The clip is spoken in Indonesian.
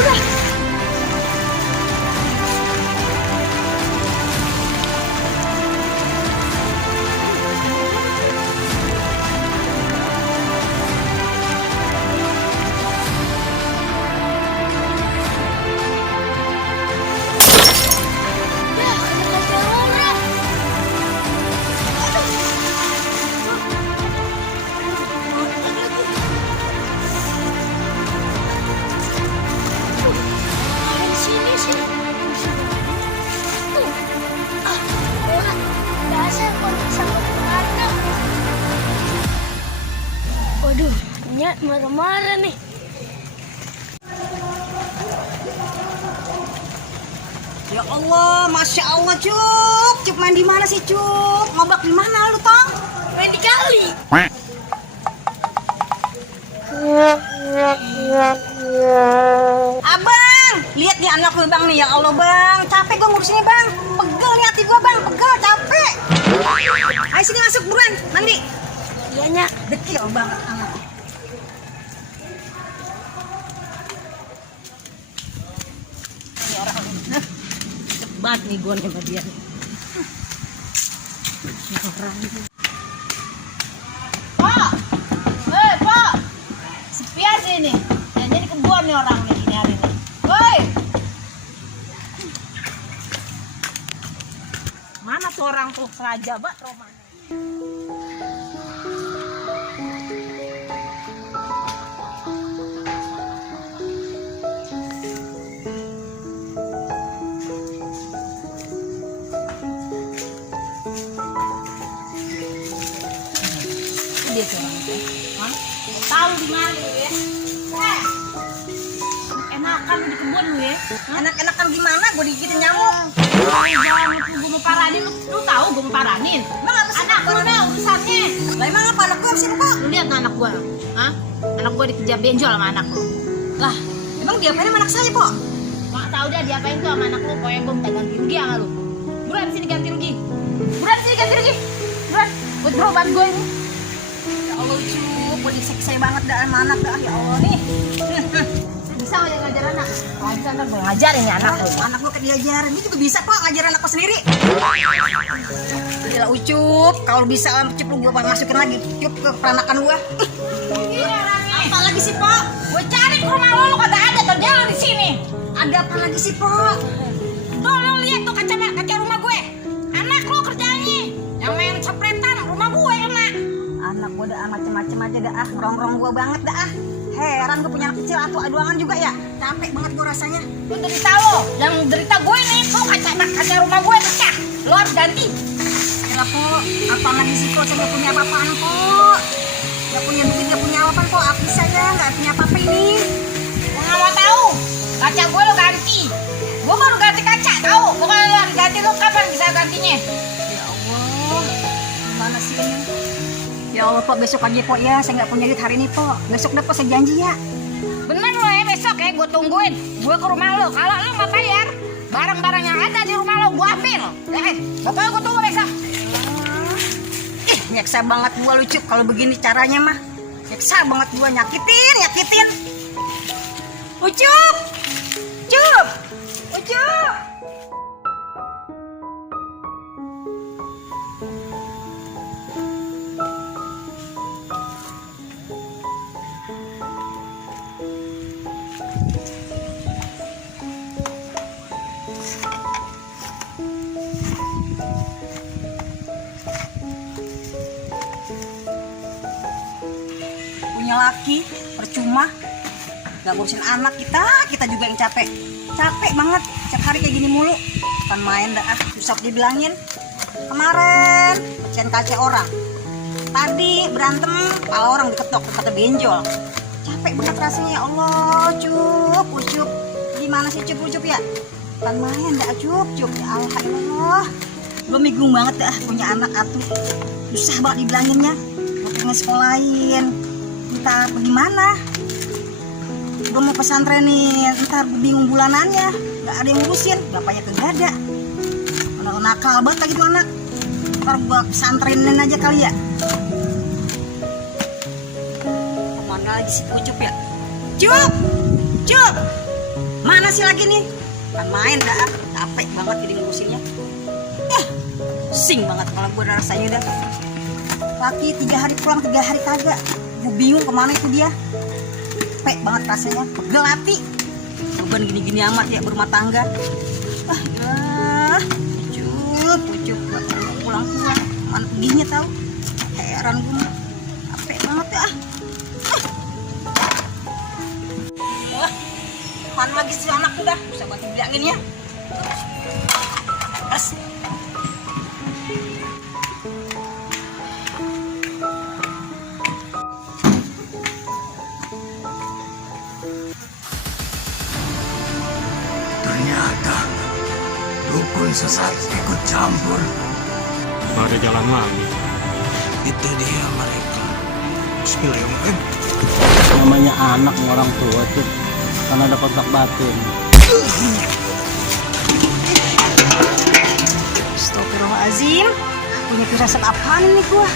udah. Waduh, Nyak marah-marah nih. Ya Allah, Masya Allah, Cup. Cup main di mana sih, Cup? Ngobak di mana lu, Tong? Main di kali. Abang, lihat nih anak lu, Bang, nih. Ya Allah, Bang. Capek gua ngurusinnya, Bang. Pegel nih hati gua, Bang. Pegel, capek. Ayo sini masuk, buruan. Mandi. Iya, Nyak. Dekil, Bang. Anak. Ini orang. Cepat nih gua nih sama dia. Ini orang. Pak, Pak, sepi aja ini. Ya, jadi kebun nih orang nih ini hari ini. Woi, mana tuh orang tuh Raja Bak Roman? Dia tuh orang tuh. Hah? Tahu di mana lu ya? Enakan di kebun lu ya? Enak-enakan gimana? Gua digigitin nyamuk. Jangan gue mau paranin, lu tahu gue mau paranin? Emang apa sih? Anak lu nih urusannya. Lah emang apa anak gua sih, Pak? Lu lihat anak gua, hah? Anak gua dikejar benjol sama anak lu. Lah, emang diapain sama anak saya, Pak? Mak tahu dah diapain tuh sama anak lu. Pokoknya gua minta ganti rugi sama lu. Buruan sini ganti rugi. Buruan sini ganti rugi. Buruan, buat berobat gue ini. Ya Allah, Cup, gua disiksa banget dah sama anak dah. Ya Allah nih. Bisa nggak ngajar anak? Nggak bisa ntar gue ngajarin ya anak lu. Anak gua kayak diajarin, ini juga bisa kok ngajarin anak gua sendiri. Gila Ucup, kalau bisa Cup lu gua masukin lagi Cup ke peranakan gua. Ini orangnya. Apa lagi sih, Pak? Gue cari ke rumah lu kagak ada tuh dia di sini. Ada apa lagi sih, Pak? Tuh lu lihat tuh kaca rumah gue. Anak lu kerjanya yang main cepretan rumah gue kena. Anak gua dah macem-macem aja dah, rongrong gua banget dah. Heran gua punya anak kecil atau aduangan juga ya. Capek banget gua rasanya. Lu derita lo, yang derita gue nih tuh kaca rumah gue pecah. Lu harus ganti. Ya, Pak, apa lagi sih, Pak? Saya nggak punya apa-apaan, Pak. Nggak punya duit, nggak punya apa-apaan, Pak. Apa saya nggak punya apa-apa ini. Gue nggak mau tahu. Kaca gue lo ganti. Gue baru ganti kaca tahu. Bukan lo yang ganti, lo kapan bisa gantinya? Ya Allah, gimana sih ini? Ya Allah, Pak, besok aja, Pak, ya. Saya nggak punya duit hari ini, Pak. Besok deh, Pak, saya janji ya. Bener lo ya besok ya, gue tungguin. Gue ke rumah lo. Kalau lo nggak bayar, barang-barang yang ada di rumah lo gue ambil. Pokoknya gue tunggu besok. Nyeksa banget gua lucu kalau begini caranya mah. Nyeksa banget gua, nyakitin. Ucup! Cup! Ucup! Punya laki percuma gak ngurusin anak kita juga yang capek banget setiap hari kayak gini mulu. Kan main dah susah dibilangin. Kemarin kaca orang tadi berantem kepala orang diketok kata benjol. Capek banget rasanya. Ya Allah, Cup gimana sih Cup ya? Kan main dah Cup ya Allah. Gue bingung banget dah punya anak atuh, susah banget dibilanginnya. Gue pengen sekolahin, ntar bagaimana? Gue mau pesantren nih, ntar bingung bulanannya, gak ada yang ngurusin, bapaknya kagak ada. Anak nakal banget lagi tuh anak. Ntar gue pesantrenin aja kali ya. Kemana lagi si Ucup ya? Cup! Mana sih lagi nih? Kan main dah, capek banget jadi ngurusinnya. Pusing banget kalau gue rasanya udah. Laki 3 hari pulang, 3 hari kagak. Gue bingung kemana itu dia. Capek banget rasanya, pegel hati. Beban gini-gini amat ya berumah tangga. Pucuk buat pulang-pulang. Mana perginya tahu? Heran gue. Capek banget ya. Mana lagi si anak udah bisa buat bilangin ya. As. Ternyata dukun sesat ikut campur. Ada jalan lagi. Itu dia mereka. Bismillahirrahmanirrahim. Namanya anak sama orang tua tuh karena ada kontak batin. Astagfirullahaladzim. Punya firasat apaan nih gua?